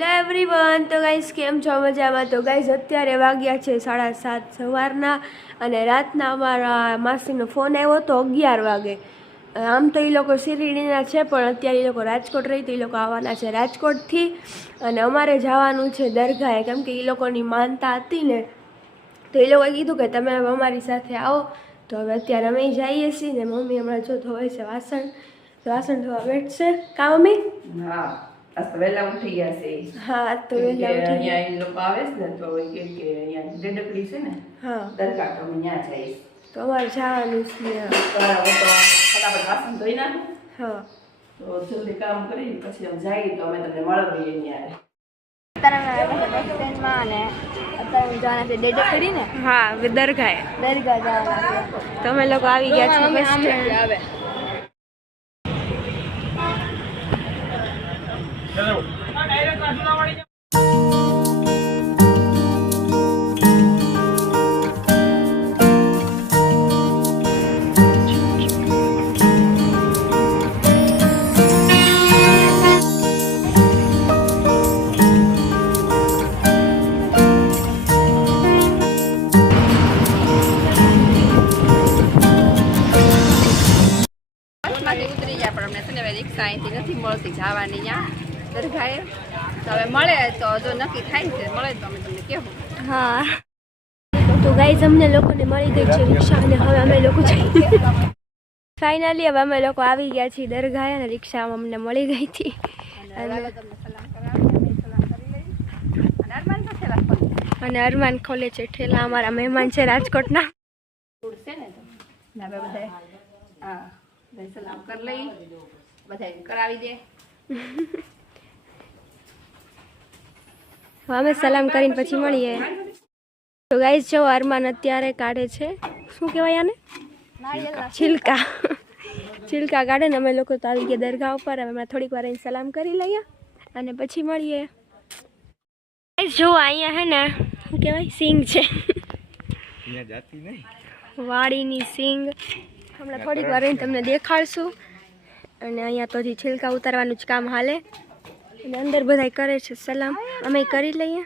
Hello everyone તો guys કેમ છો? મજામાં? તો ગાઈસ અત્યારે વાગ્યા છે સાડા સાત સવારના અને રાતના અમારા માસીનો ફોન આવ્યો તો અગિયાર વાગે. આમ તો એ લોકો શિરડીના છે, પણ અત્યારે એ લોકો રાજકોટ રહી તો એ લોકો આવવાના છે રાજકોટથી. અને અમારે જવાનું છે દરગાહે. કેમ કે એ લોકોની માનતા હતી ને, તો એ લોકોએ કીધું કે તમે અમારી સાથે આવો. તો હવે અત્યારે અમે જઈએ છીએ ને મમ્મી હમણાં જો ધોવે છે વાસણ. વાસણ ધોવા બેઠશે. કા મમ્મી? હા. આજ તો વહેલા ઉઠી ગયા છે ઈ. હા તો કેમ કે વહેલા ઉઠી અહીંયા ઈ લોકો આવે છે ને તો એ કે કે અહીંયા ડેડકડી છે ને હા દરગાહ તો અમે ત્યાં જઈશ તો અમારે જવાનું છે તો હવે તો ફટાફટ વાસણ ધોઈ નાખું હા તો જલ્દી કામ કરીને પછી અમે જઈએ તો અમે તમને મળવીએ ત્યાં અત્યારે અમે બસ સ્ટેન્ડમાં અને અત્યારે જવાના છે ડેડે કરીને હા દરગાહે દરગાહ જવાના છે તમે લોકો આવી ગયા છો સ્ટેન્ડ. ઉતરી ગયા પણ અમને છે ને રિક્ષા અહીંથી નથી મળતી જવાની ત્યાં દરગાહે તો હવે મળે તો જો નક્કી થાય છે મળે તો અમે તમને કહેવું. હા. તો ગાઈઝ અમને લોકોને મળી ગઈ છે રિક્ષા અને હવે અમે લોકો જઈએ ફાઇનલી હવે અમે લોકો આવી ગયા છીએ દરગાહે અને રિક્ષા અમને મળી ગઈ હતી. અને અરમાન ખોલે છે ઠેલા અમારા મહેમાન છે રાજકોટના. સલામ કરી લઈ. બધા કરાવી દે. અમે સલામ કરીને પછી મળીએ. તો ગાઈઝ જો અરમાન અત્યારે કાઢે છે. શું કહેવાય આને? છિલકા. છિલકા કાઢે ને અમે લોકો તો આવી ગયા દરગાહ ઉપર. હવે થોડીક વાર અહીં સલામ કરી લઈએ અને પછી મળીએ. જો અહીંયા હે ને શું કહેવાય? સિંગ છે. વાડીની સિંગ. હમણાં થોડીક વાર તમને દેખાડશું. અને અહીંયા તો હજી છિલકા ઉતારવાનું જ કામ હાલે. અને અંદર બધાય કરે છે. સલામ. અમે કરી લઈએ.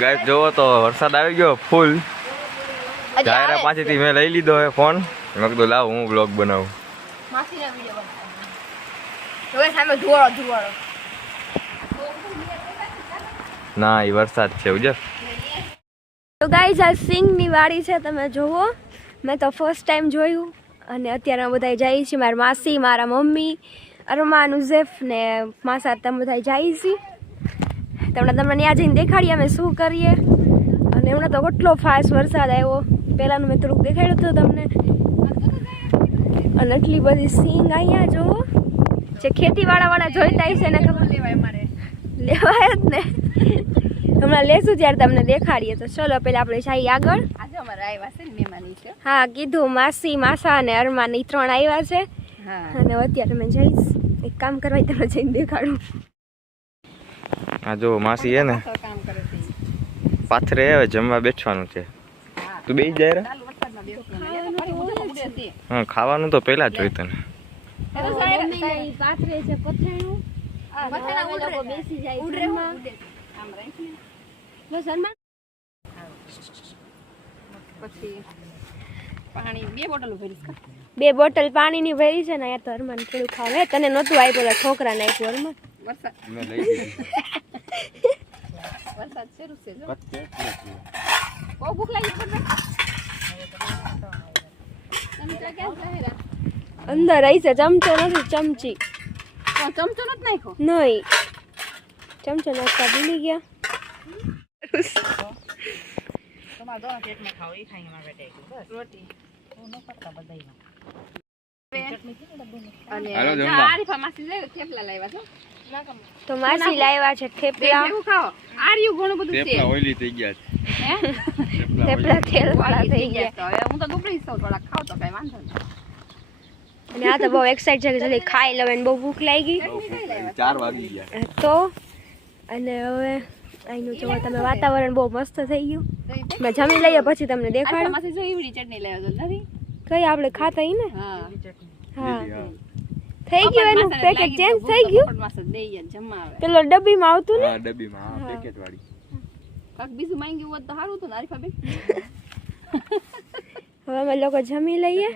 ગાય જોવો તો વરસાદ આવી ગયો ફૂલ. જાહેરા પાસેથી મેં લઈ લીધો હે ફોન. મેં કીધું લાવ હું બ્લોગ બનાવું. માસીના વીડિયો બનાવવાનો હવે સામે ધુવાળો ધુવાળો ના એ વરસાદ છે ઉજર. તો ગાઈઝ આ સિંગની વાડી છે તમે જુઓ મેં તો ફર્સ્ટ ટાઈમ જોયું. અને અત્યારે અમે બધા જઈએ છીએ મારા માસી મારા મમ્મી અરમાન ઉઝેફ ને માસા તમે બધા જઈએ છીએ. તમને તમને ત્યાં જઈને દેખાડીએ અમે શું કરીએ. અને હમણાં તો કેટલો ફાસ્ટ વરસાદ આવ્યો. પહેલાંનું મેં થોડુંક દેખાડ્યું હતું તમને. અને એટલી બધી સિંગ અહીંયા જુઓ જે ખેતીવાળાવાળા જોઈતા હશે ને ખબર લેવાય મારે? લેવાય જ ને. હમણાં લેશું ત્યારે તમને દેખાડીએ. તો ચલો પેલા આપણે જઈએ આગળ. આજે અમારે આવ્યા છે ને છે? હા કીધું માસી માસા અને અરમાન ત્રણ આવ્યા છે. અને અત્યારે મેં જઈશ. એક કામ કરવા તમે જઈને દેખાડું. આ જો માસી હે ને. પાથરે હવે જમવા બેસવાનું છે. તું બેસી જાય રે. હા ખાવાનું તો પહેલા જ જોઈતું ને એ તો સાયરા- સાયરા- પાથરે છે પથાણું આ વરસાદના ઉડે છે. બેસી જાય ઉડે ઘરમાં. ઉડે. આમ રાખ ને. બસ અરમાન. પછી પાણી બે બોટલ ભરીશ? બે બોટલ પાણીની ભરી છે ને અહીંયા તો અરમાન થોડું ખાવ. હે તને નહોતું આપ્યું ઓલા છોકરાને આપ્યું વરસાદ. શરૂ છે બહુ ભૂખ લાગી સાયરા? અંદર રહી છે ચમચો નથી ચમચી. ચમચો નથી નાખ્યો? નહીં. ચમચો નાખતા ભૂલી ગયા. દોણા પેટમાં ખાઓ એ ખાઈ મારે બસ. રોટી. જાય થેપલા લાવ્યા છો તો માસી લાવ્યા છે થેપલા. આર્યું ઘણું બધું છે. થેપલા ઓઈલી થઈ ગયા છે. થેપલા થઈ ગયા હવે હું તો દુબળી સૌ થોડા ખાવ તો કઈ વાંધો નહીં. અને આ તો બહુ એક્સાઇટ છે કે જલ્દી ખાઈ લવે ને બહુ ભૂખ લાગી. ચાર વાગી ગયા. તો અને હવે અહીંનું જો તમે વાતાવરણ બહુ મસ્ત થઈ ગયું. મેં જમી લઈએ પછી તમને દેખાડું. પાસે જો ઈવડી ચટણી લાવ્યા છો નથી? કઈ આપણે ખાતા ને? હા. થઈ ગયું એનું? પેકેટ ચેન્જ થઈ ગયું? પેલો ડબ્બીમાં આવતું ને? હા ડબ્બીમાં હા પેકેટ વાળી. કાક બીજું માંગ્યું હોત તો સારું હતું ને આરીફા બેન? હવે અમે લોકો જમી લઈએ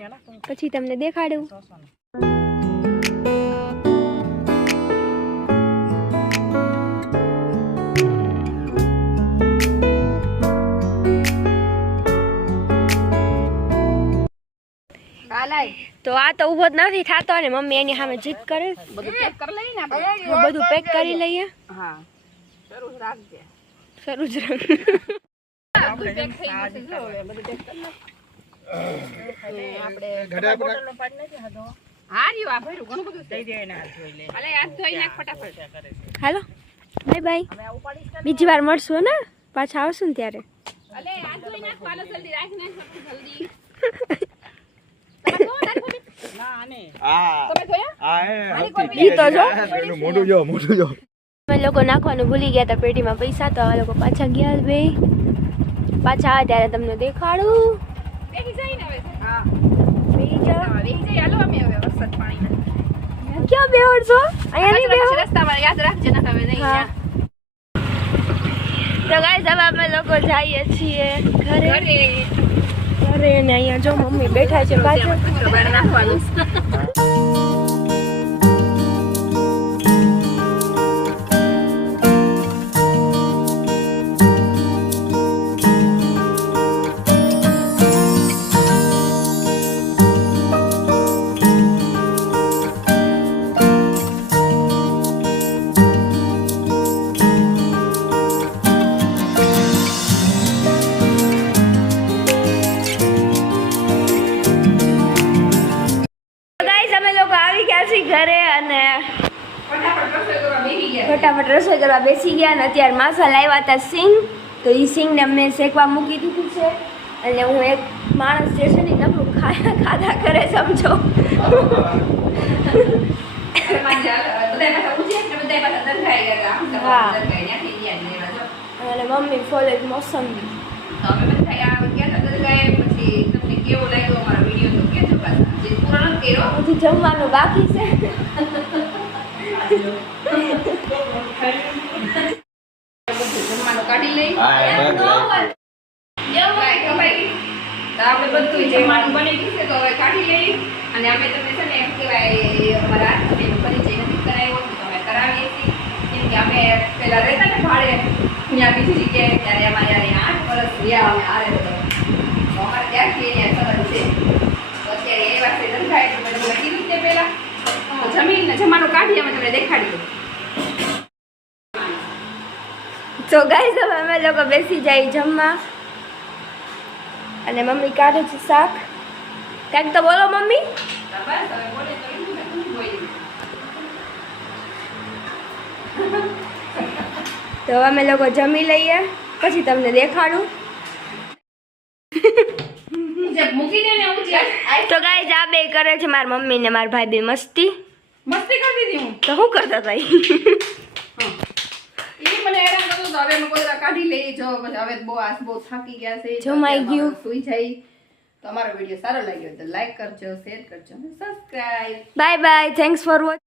પછી તમને દેખાડું. તો આ તો ઊભો જ નથી થતો અને મમ્મી એની સામે જીત કરે. બધું પેક કરી લઈએ ને આપણે. બધું પેક કરી લઈએ. હા. શરૂ રાખજે. શરૂ જ હાલો. Bye bye. બીજી વાર મળશું ને? પાછા આવશું ને ત્યારે. અલે હાથ ધોઈ નાખ. પાલો જલ્દી. અમે લોકો નાખવાનું ભૂલી ગયા હતા પેટીમાં પૈસા તો આ લોકો પાછા ગયા બે પાછા ત્યારે તમને દેખાડું. ક્યાં બેહડશો અહીંયા નહીં રસ્તામાં યાદ રાખજે ને હવે નહીં તો ગાઈસ હવે અમે લોકો જઈએ છીએ ઘરે. ઘરે ને અહીંયા જો મમ્મી બેઠા છે પાછળ. આવી ઘરે અને ફટાફટ રસોઈ કરવા બેસી ગયા અને અત્યારે માસા લાવ્યા હતા સિંગ. તો એ સિંગને મેં શેકવા મૂકી દીધું છે. અને હું એક માણસ જે છે ને નબળું ખાયા ખાધા કરે સમજો. હા. અને મમ્મી ફોલે મોસંબી. તો અમે બધા ગયા પછી તમને કેવો લાગ્યો અમારો વીડિયો તો કહેજો પાછા. જે પૂરો નથી કર્યો. હજી જમવાનું બાકી છે જમવાનું કાઢી લઈ. હા એમ જ લાગ્યું. કાંઈ કપાઈ ગઈ. તો આપણે બધું જમવાનું બની ગયું છે તો હવે કાઢી લઈ અને અમે તમને છે ને એમ કહેવાય અમારા પરિચય નથી કરાવ્યો તો અમે કરાવીએ છીએ કેમ કે અમે પહેલા રહેતા ને ભાડે ત્યાં બીજી જગ્યાએ ત્યારે અમારે આઠ વર્ષ રહ્યા અમે આ રહેતો તો અમારે ત્યારથી અહીંયા સરસ છે તો અત્યારે એ વાત ધંધા એટલે મેં તમને કીધું જ તે પહેલા તો જમીન જમવાનું કાઢી અમે તમને દેખાડીએ તો ગાઈસ હવે અમે લોકો બેસી જાય જમવા. અને મમ્મી કાઢે છે શાક. કાંઈક તો બોલો મમ્મી. તો હવે અમે લોકો જમી લઈએ પછી તમને દેખાડું. તો ગાય આ બે કરે છે મારા મમ્મી ને મારા ભાઈ બે મસ્તી. મસ્તી કરી દીધી હું. તો શું કરતા હતા? ઈ? મને હેરાન કરતો તો હવે કોઈ કાઢી લઈ જો હવે બહુ આસ બહુ થાકી ગયા છે જમાઈ તો ગયું. સુઈ જાય. તો અમારો વીડિયો સારો લાગ્યો તો લાઈક કરજો શેર કરજો અને subscribe bye bye thanks for watch